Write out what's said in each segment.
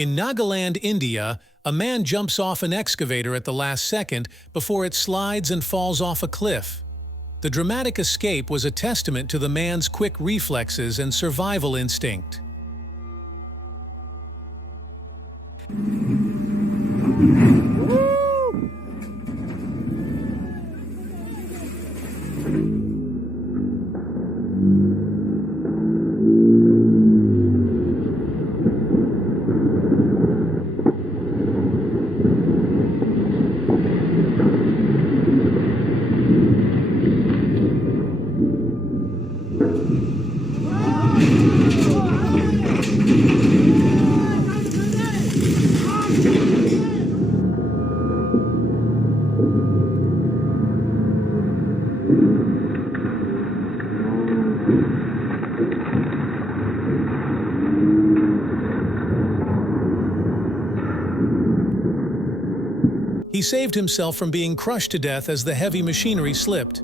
In Nagaland, India, a man jumps off an excavator at the last second before it slides and falls off a cliff. The dramatic escape was a testament to the man's quick reflexes and survival instinct. He saved himself from being crushed to death as the heavy machinery slipped.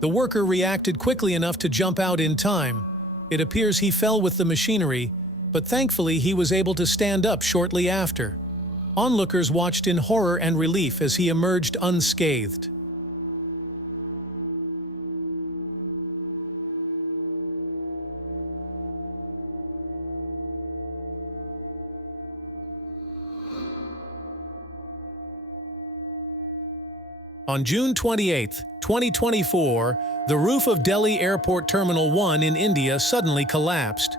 The worker reacted quickly enough to jump out in time. It appears he fell with the machinery, but thankfully he was able to stand up shortly after. Onlookers watched in horror and relief as he emerged unscathed. On June 28, 2024, the roof of Delhi Airport Terminal 1 in India suddenly collapsed.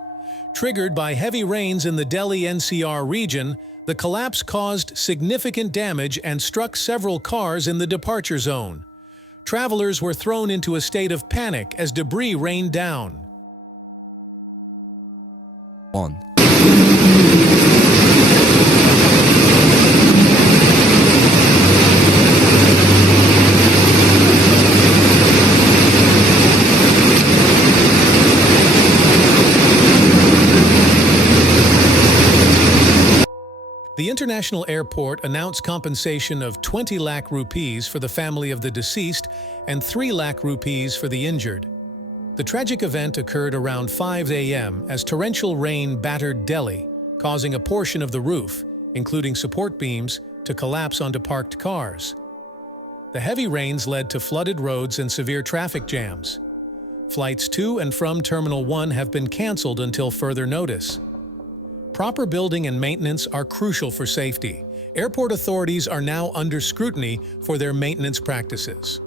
Triggered by heavy rains in the Delhi NCR region, the collapse caused significant damage and struck several cars in the departure zone. Travelers were thrown into a state of panic as debris rained down. The international airport announced compensation of 20 lakh rupees for the family of the deceased and 3 lakh rupees for the injured. The tragic event occurred around 5 a.m. as torrential rain battered Delhi, causing a portion of the roof, including support beams, to collapse onto parked cars. The heavy rains led to flooded roads and severe traffic jams. Flights to and from Terminal 1 have been cancelled until further notice. Proper building and maintenance are crucial for safety. Airport authorities are now under scrutiny for their maintenance practices.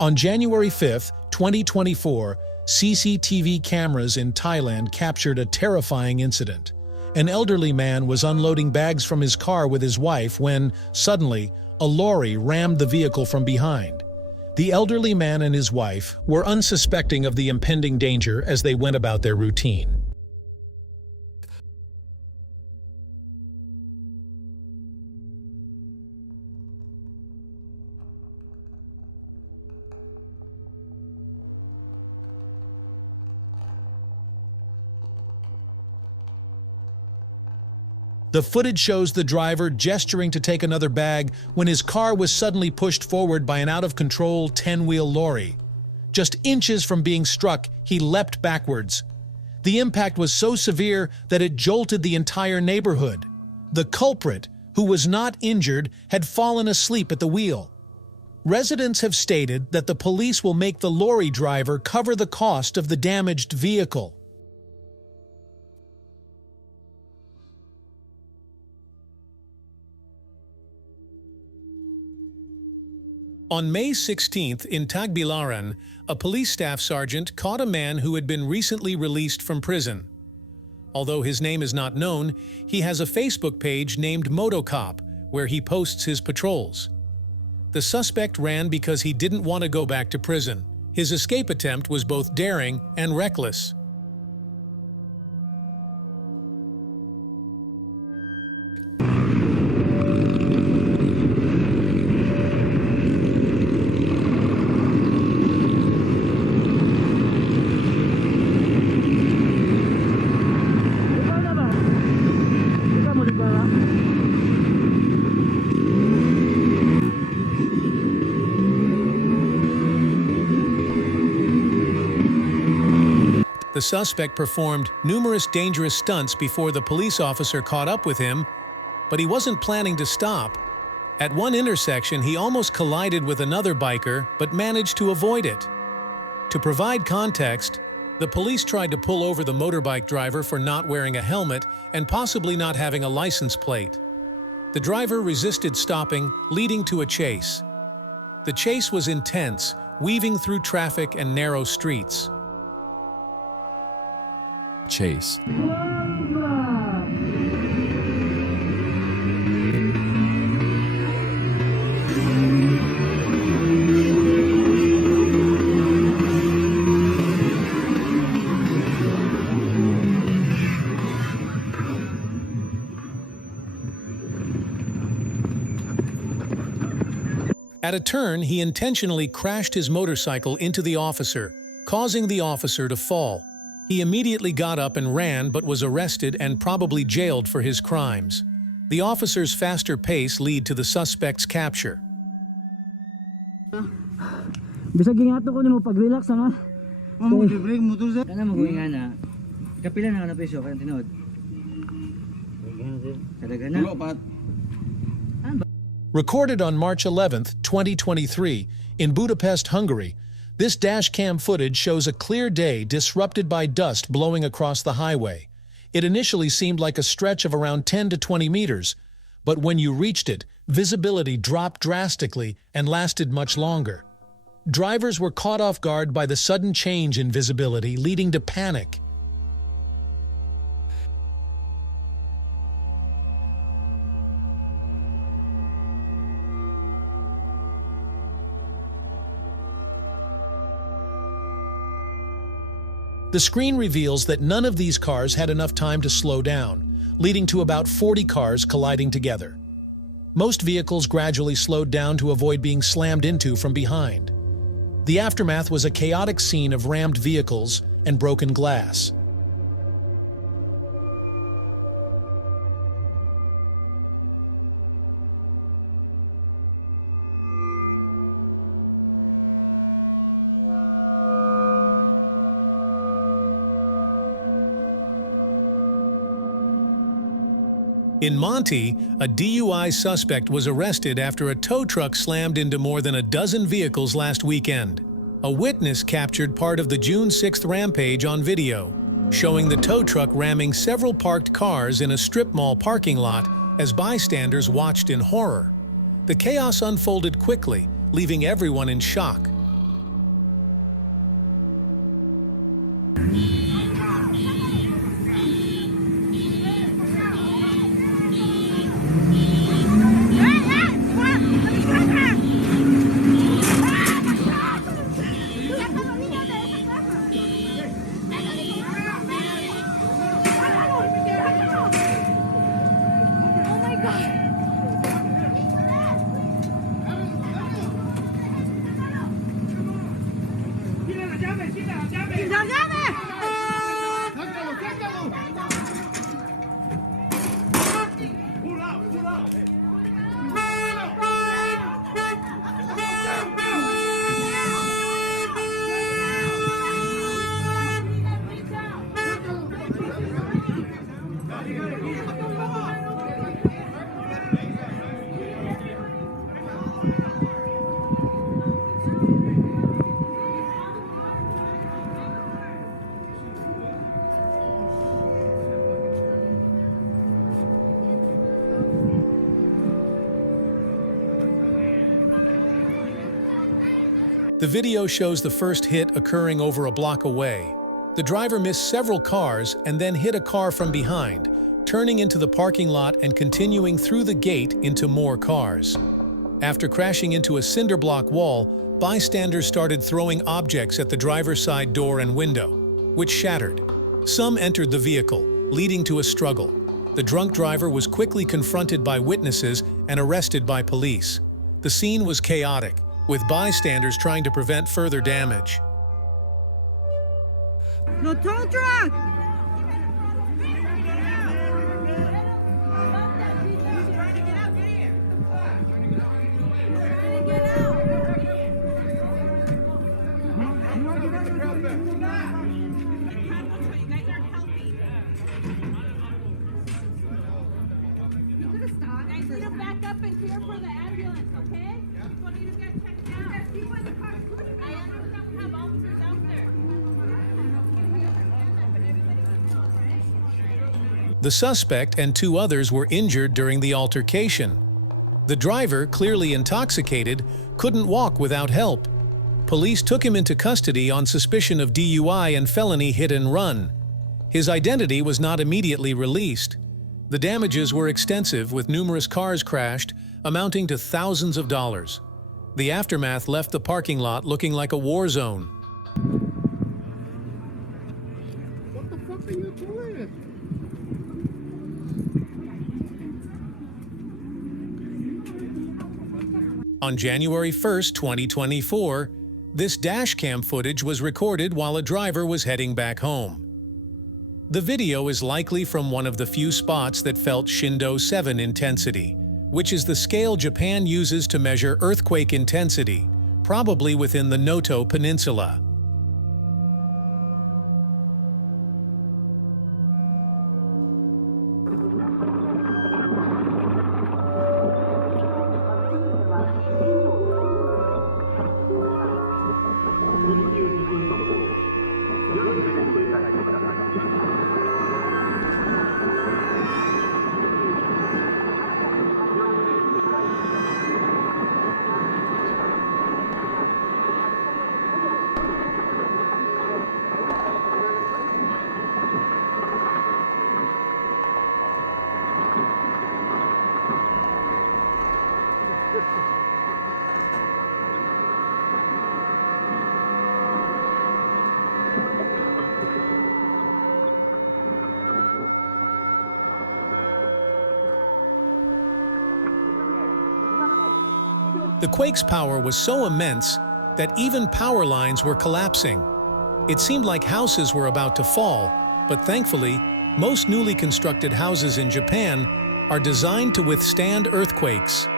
On January 5, 2024, CCTV cameras in Thailand captured a terrifying incident. An elderly man was unloading bags from his car with his wife when, suddenly, a lorry rammed the vehicle from behind. The elderly man and his wife were unsuspecting of the impending danger as they went about their routine. The footage shows the driver gesturing to take another bag when his car was suddenly pushed forward by an out-of-control 10-wheel lorry. Just inches from being struck, he leapt backwards. The impact was so severe that it jolted the entire neighborhood. The culprit, who was not injured, had fallen asleep at the wheel. Residents have stated that the police will make the lorry driver cover the cost of the damaged vehicle. On May 16th in Tagbilaran, a police staff sergeant caught a man who had been recently released from prison. Although his name is not known, he has a Facebook page named Motocop, where he posts his patrols. The suspect ran because he didn't want to go back to prison. His escape attempt was both daring and reckless. The suspect performed numerous dangerous stunts before the police officer caught up with him, but he wasn't planning to stop. At one intersection, he almost collided with another biker, but managed to avoid it. To provide context, the police tried to pull over the motorbike driver for not wearing a helmet and possibly not having a license plate. The driver resisted stopping, leading to a chase. The chase was intense, weaving through traffic and narrow streets. Chase. At a turn, he intentionally crashed his motorcycle into the officer, causing the officer to fall. He immediately got up and ran but was arrested and probably jailed for his crimes. The officer's faster pace led to the suspect's capture. Bisag ingato ko nimo pag-relax nga. Mo break motor sir. Kana mo nga na. Kapila na kana peso kan tinod. Kadagana. Recorded on March 11, 2023, in Budapest, Hungary, this dashcam footage shows a clear day disrupted by dust blowing across the highway. It initially seemed like a stretch of around 10 to 20 meters, but when you reached it, visibility dropped drastically and lasted much longer. Drivers were caught off guard by the sudden change in visibility, leading to panic. The screen reveals that none of these cars had enough time to slow down, leading to about 40 cars colliding together. Most vehicles gradually slowed down to avoid being slammed into from behind. The aftermath was a chaotic scene of rammed vehicles and broken glass. In Monte, a DUI suspect was arrested after a tow truck slammed into more than a dozen vehicles last weekend. A witness captured part of the June 6th rampage on video, showing the tow truck ramming several parked cars in a strip mall parking lot as bystanders watched in horror. The chaos unfolded quickly, leaving everyone in shock. The video shows the first hit occurring over a block away. The driver missed several cars and then hit a car from behind, turning into the parking lot and continuing through the gate into more cars. After crashing into a cinder block wall, bystanders started throwing objects at the driver's side door and window, which shattered. Some entered the vehicle, leading to a struggle. The drunk driver was quickly confronted by witnesses and arrested by police. The scene was chaotic, with bystanders trying to prevent further damage. No tow truck! The suspect and 2 others were injured during the altercation. The driver, clearly intoxicated, couldn't walk without help. Police took him into custody on suspicion of DUI and felony hit and run. His identity was not immediately released. The damages were extensive, with numerous cars crashed, amounting to thousands of dollars. The aftermath left the parking lot looking like a war zone. What the fuck are you doing? On January 1st, 2024, this dashcam footage was recorded while a driver was heading back home. The video is likely from one of the few spots that felt Shindo 7 intensity, which is the scale Japan uses to measure earthquake intensity, probably within the Noto Peninsula. The quake's power was so immense that even power lines were collapsing. It seemed like houses were about to fall, but thankfully, most newly constructed houses in Japan are designed to withstand earthquakes.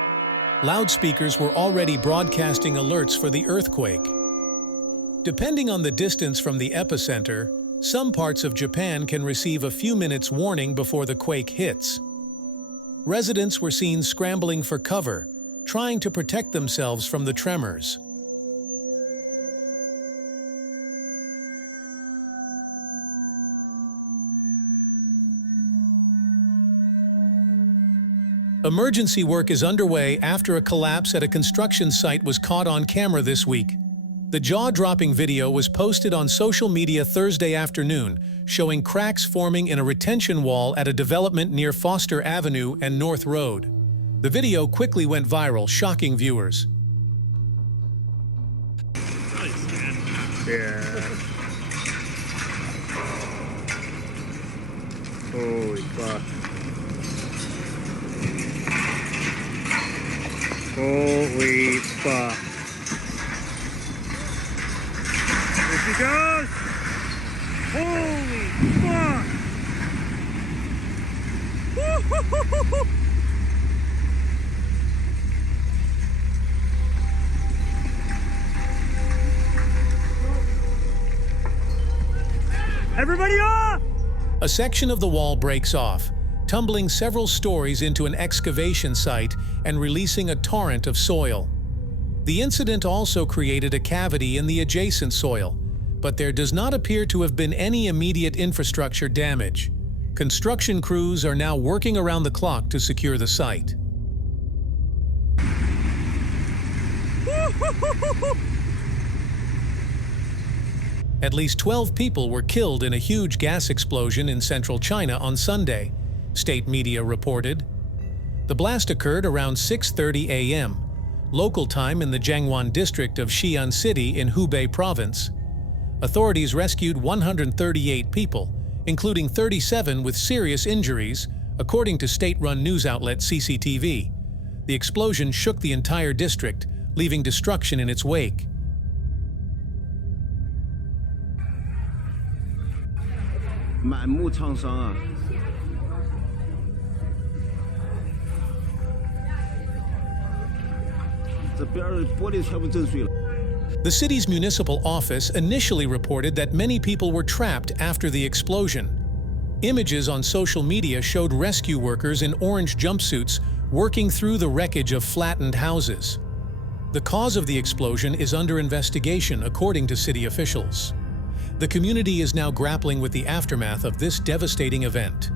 Loudspeakers were already broadcasting alerts for the earthquake. Depending on the distance from the epicenter, some parts of Japan can receive a few minutes warning before the quake hits. Residents were seen scrambling for cover, trying to protect themselves from the tremors. Emergency work is underway after a collapse at a construction site was caught on camera this week. The jaw-dropping video was posted on social media Thursday afternoon, showing cracks forming in a retention wall at a development near Foster Avenue and North Road. The video quickly went viral, shocking viewers. Yeah. Holy fuck. Holy fuck. There she goes! Holy fuck! Woo-hoo-hoo-hoo-hoo! Everybody off! A section of the wall breaks off, tumbling several stories into an excavation site and releasing a torrent of soil. The incident also created a cavity in the adjacent soil, but there does not appear to have been any immediate infrastructure damage. Construction crews are now working around the clock to secure the site. At least 12 people were killed in a huge gas explosion in central China on Sunday, state media reported. The blast occurred around 6:30 a.m., local time in the Jiangwan district of Xi'an City in Hubei province. Authorities rescued 138 people, including 37 with serious injuries, according to state-run news outlet CCTV. The explosion shook the entire district, leaving destruction in its wake. The city's municipal office initially reported that many people were trapped after the explosion. Images on social media showed rescue workers in orange jumpsuits working through the wreckage of flattened houses. The cause of the explosion is under investigation, according to city officials. The community is now grappling with the aftermath of this devastating event.